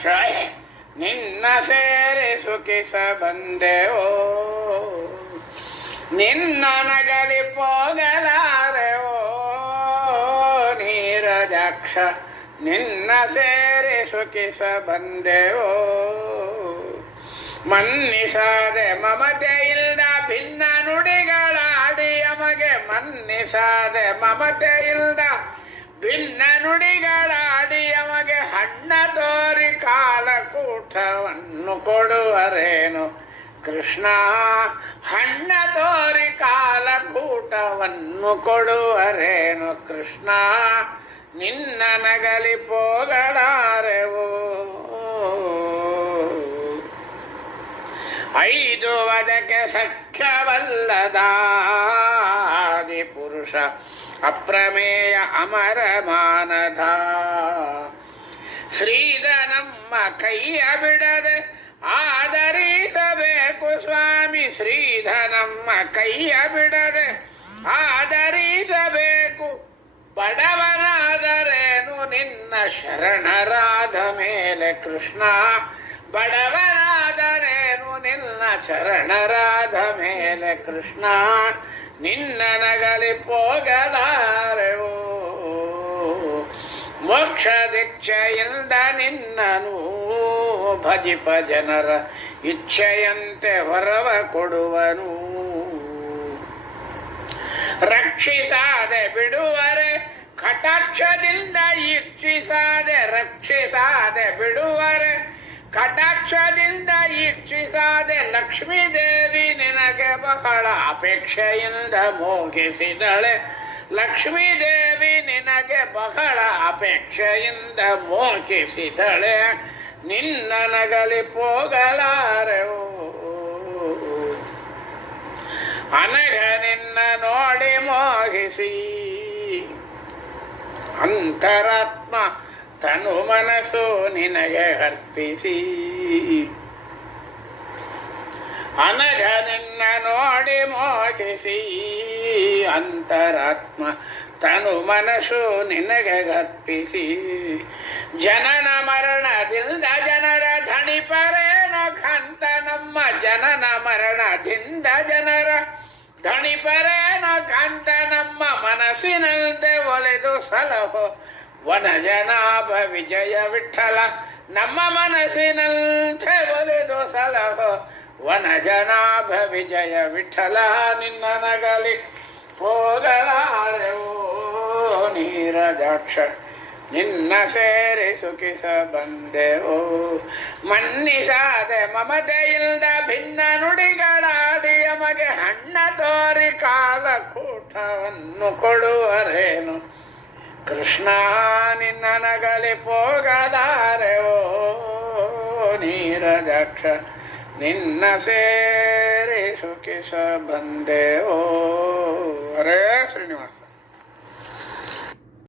ನೀರಜಾಕ್ಷ ನಿನ್ನ ಸೇರಿ ಸುಖಿಸ ಬಂದೆವೋ ನಿನ್ನ ನಗಲಿ ಪೋಗಲಾರೆವೋ ನೀರಜಾಕ್ಷ ನಿನ್ನ ಸೇರಿ ಸುಖಿಸ ಬಂದೆವೋ ಮನ್ನಿಸಾದೆ ಮಮತೆ ಇಲ್ದ ಭಿನ್ನ ನುಡಿಗಳಾಡಿ ಅಮಗೆ ಮನ್ನಿಸಾದೆ ಮಮತೆ ಇಲ್ದ ಭಿನ್ನ ನುಡಿಗಳಾಡಿ ಅಮಗೆ ಹಣ್ಣ ತೋರಿ ಕಾಲಕೂಟವನ್ನು ಕೊಡುವರೇನು ಕೃಷ್ಣ ಹಣ್ಣ ತೋರಿ ಕಾಲಕೂಟವನ್ನು ಕೊಡುವರೇನು ಕೃಷ್ಣ ನಿನ್ನ ನಗಲಿ ಪೋಗಲಾರೆವೋ ಐದು ವದಕ್ಕೆ ಸಖ್ಯವಲ್ಲದಾದಿ ಪುರುಷ ಅಪ್ರಮೇಯ ಅಮರ ಮಾನಧ ಶ್ರೀದ ನಮ್ಮ ಕೈಯ ಬಿಡದೆ ಆದರಿಸಬೇಕು ಸ್ವಾಮಿ ಶ್ರೀಧ ನಮ್ಮ ಕೈಯ ಬಿಡದೆ ಆದರಿಸಬೇಕು ಬಡವನಾದರೇನು ನಿನ್ನ ಶರಣರಾದ ಮೇಲೆ ಕೃಷ್ಣ ಬಡವನಾದರೇನು ನಿನ್ನ ಶರಣರಾದ ಮೇಲೆ ಕೃಷ್ಣ ನಿನ್ನ ನಗಲಿ ಪೋಗಲಾರೆವೋ ಮೋಕ್ಷ ದೀಕ್ಷೆಯಿಂದ ನಿನ್ನನು ಭಜಿಪ ಜನರ ಇಚ್ಛೆಯಂತೆ ಹೊರವ ಕೊಡುವನು ರಕ್ಷಿಸಾದೆ ಬಿಡುವರೆ ಕಟಾಕ್ಷದಿಂದ ಈಕ್ಷಿಸಾದೆ ರಕ್ಷಿಸಾದೆ ಬಿಡುವರೆ ಕಟಾಕ್ಷದಿಂದ ಈಕ್ಷಿಸಾದೆ ಲಕ್ಷ್ಮೀ ದೇವಿ ನಿನಗೆ ಬಹಳ ಅಪೇಕ್ಷೆಯಿಂದ ಮೋಗಿಸಿದಳೆ ಲಕ್ಷ್ಮೀ ದೇವಿ ನಿನಗೆ ಬಹಳ ಅಪೇಕ್ಷೆಯಿಂದ ಮೋಗಿಸಿದಳೆ ನಿನ್ನ ನಗಲಿ ಪೋಗಲಾರೆವೋ ಅನಘ ನಿನ್ನ ನೋಡಿ ಮೋಹಿಸಿ ಅಂತರಾತ್ಮ ತನು ಮನಸ್ಸು ನಿನಗೆ ಅರ್ಪಿಸಿ ಅನಘ ನಿನ್ನ ನೋಡಿ ಮೋಹಿಸಿ ಅಂತರಾತ್ಮ ತನು ಮನಸ್ಸು ನಿನಗೆ ಅರ್ಪಿಸಿ ಜನನ ಮರಣದಿಂದ ಜನರ ಧಣಿಪರೇನೋ ಖಂತ ನಮ್ಮ ಜನನ ಮರಣದಿಂದ ಜನರ ಧಣಿಪರೇನೋ ಕಾಂತ ನಮ್ಮ ಮನಸ್ಸಿನಂತೆ ಒಲೆದು ಸಲಹೋ ವನಜನಾಭ ವಿಜಯ ವಿಠಲ ನಮ್ಮ ಮನಸ್ಸಿನಂತೆ ಒಲೆದು ಸಲಹೋ ವನಜನಾಭ ವಿಜಯ ವಿಠಲ ನಿನ್ನ ನಗಲಿ ಪೋಗಲಾರೆವೋ ನೀರಜಾಕ್ಷ ನಿನ್ನ ಸೇರಿ ಸುಖಿಸ ಬಂದೆವೋ ಮನ್ನಿಸಾದೆ ಮಮತೆ ಇಲ್ದ ಭಿನ್ನ ನುಡಿಗಳಾಡಿ ಅಮಗೆ ಹಣ್ಣ ತೋರಿ ಕಾಲಕೂಟವನ್ನು ಕೊಡುವರೇನು ಕೃಷ್ಣ ನಿನ್ನ ನಗಲಿ ಪೋಗದಾರೆವೋ ನೀರಜಾಕ್ಷ ನಿನ್ನ ಸೇರಿ ಸುಖಿಸ ಬಂದೆವೋ ಹರೇ ಶ್ರೀನಿವಾಸ.